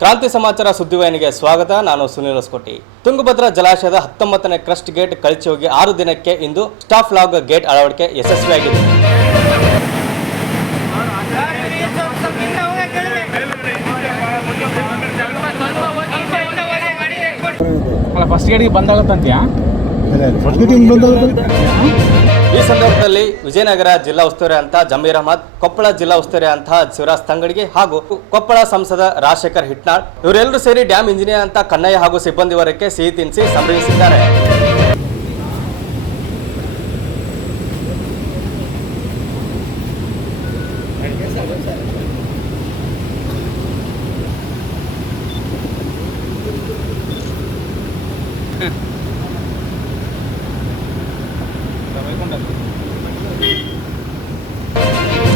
ಕ್ರಾಂತಿ ಸಮಾಚಾರ ಸುದ್ದಿವಾಹಿನಿಗೆ ಸ್ವಾಗತ. ನಾನು ಸುನಿಲ್ ಹೊಸಕೋಟಿ. ತುಂಗಭದ್ರಾ ಜಲಾಶಯದ 19ನೇ ಕ್ರಸ್ಟ್ ಗೇಟ್ ಕಳಚಿ ಹೋಗಿ 6 ದಿನಕ್ಕೆ ಇಂದು ಸ್ಟಾಪ್ ಲಾಗ್ ಗೇಟ್ ಅಳವಡಿಕೆ ಯಶಸ್ವಿಯಾಗಿದೆ. ಫಸ್ಟ್ ಗೇಟ್ಗೆ ಬಂದಾಗುತ್ತಂತೀಯಾ? ಈ ಸಂದರ್ಭದಲ್ಲಿ ವಿಜಯನಗರ ಜಿಲ್ಲಾ ಉಸ್ತುವಾರಿ ಅಂತ ಜಮೀರ್ ಅಹಮದ್, ಕೊಪ್ಪಳ ಜಿಲ್ಲಾ ಉಸ್ತುವಾರಿ ಅಂತ ಶಿವರಾಜ್ ತಂಗಡಿಗೆ ಹಾಗೂ ಕೊಪ್ಪಳ ಸಂಸದ ರಾಜಶೇಖರ್ ಹಿಟ್ನಾಳ್ ಇವರೆಲ್ಲರೂ ಸೇರಿ ಡ್ಯಾಮ್ ಇಂಜಿನಿಯರ್ ಅಂತ ಕನ್ನಯ್ಯ ಹಾಗೂ ಸಿಬ್ಬಂದಿ ವರ್ಗಕ್ಕೆ ಸಿಹಿ ತಿನಿಸಿ ಸಂಭ್ರಮಿಸಿದ್ದಾರೆ.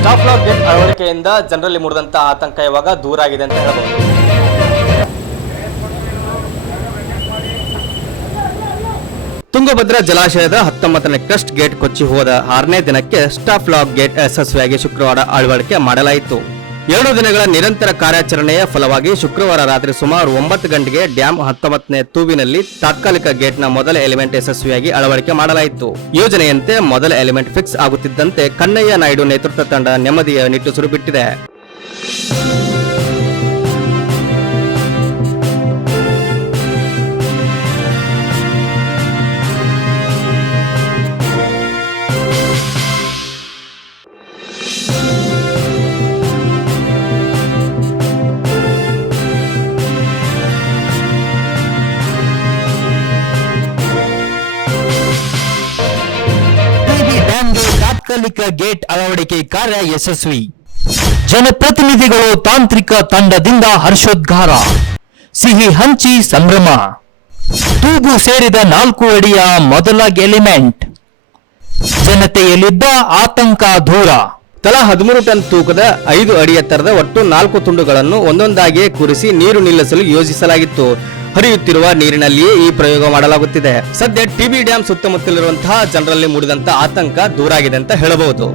ಸ್ಟಾಪ್ ಲಾಗ್ ಗೇಟ್ ಅಳವಡಿಕೆಯಿಂದ ಜನರಲ್ಲಿ ಮೂಡಿದಂತಹ ಆತಂಕ ಇವಾಗ ದೂರ ಆಗಿದೆ ಅಂತ ಹೇಳಬಹುದು. ತುಂಗಭದ್ರಾ ಜಲಾಶಯದ 19ನೇ ಕ್ರಸ್ಟ್ ಗೇಟ್ ಕೊಚ್ಚಿ ಹೋದ 6ನೇ ದಿನಕ್ಕೆ ಸ್ಟಾಪ್ ಲಾಗ್ ಗೇಟ್ ಯಶಸ್ವಿಯಾಗಿ ಶುಕ್ರವಾರ ಅಳವಡಿಕೆ ಮಾಡಲಾಯಿತು. 2 ದಿನಗಳ ನಿರಂತರ ಕಾರ್ಯಾಚರಣೆಯ ಫಲವಾಗಿ ಶುಕ್ರವಾರ ರಾತ್ರಿ ಸುಮಾರು 9 ಗಂಟೆಗೆ ಡ್ಯಾಮ್ 19ನೇ ತೂಬಿನಲ್ಲಿ ತಾತ್ಕಾಲಿಕ ಗೇಟ್ನ ಮೊದಲ ಎಲಿಮೆಂಟ್ ಯಶಸ್ವಿಯಾಗಿ ಅಳವಡಿಕೆ ಮಾಡಲಾಯಿತು. ಯೋಜನೆಯಂತೆ ಮೊದಲ ಎಲಿಮೆಂಟ್ ಫಿಕ್ಸ್ ಆಗುತ್ತಿದ್ದಂತೆ ಕನ್ನಯ್ಯ ನಾಯ್ಡು ನೇತೃತ್ವ ತಂಡ ನೆಮ್ಮದಿಯ ನಿಟ್ಟುಸಿರು ಬಿಟ್ಟಿದೆ. ತಾತ್ಕಾಲಿಕ ಗೇಟ್ ಅಳವಡಿಕೆ ಕಾರ್ಯ ಯಶಸ್ವಿ. ಜನಪ್ರತಿನಿಧಿಗಳು ತಾಂತ್ರಿಕ ತಂಡದಿಂದ ಹರ್ಷೋದ್ಗಾರ, ಸಿಹಿ ಹಂಚಿ ಸಂಭ್ರಮ. ತೂಗು ಸೇರಿದ 4 ಅಡಿಯ ಮೊದಲ ಎಲಿಮೆಂಟ್, ಜನತೆಯಲ್ಲಿದ್ದ ಆತಂಕ ದೂರ. ತಲಾ 13 ಟನ್ ತೂಕದ 5 ಅಡಿ ಎತ್ತರದ ಒಟ್ಟು 4 ತುಂಡುಗಳನ್ನು ಒಂದೊಂದಾಗಿಯೇ ಕೂರಿಸಿ ನೀರು ನಿಲ್ಲಿಸಲು ಯೋಜಿಸಲಾಗಿತ್ತು. ಹರಿಯುತ್ತಿರುವ ನೀರಿನಲ್ಲಿಯೇ ಈ ಪ್ರಯೋಗ ಮಾಡಲಾಗುತ್ತಿದೆ. ಸದ್ಯ ಟಿಬಿ ಡ್ಯಾಂ ಸುತ್ತಮುತ್ತಲಿರುವಂತಹ ಜನರಲ್ಲಿ ಮೂಡಿದಂತಹ ಆತಂಕ ದೂರ ಆಗಿದೆ ಅಂತ ಹೇಳಬಹುದು.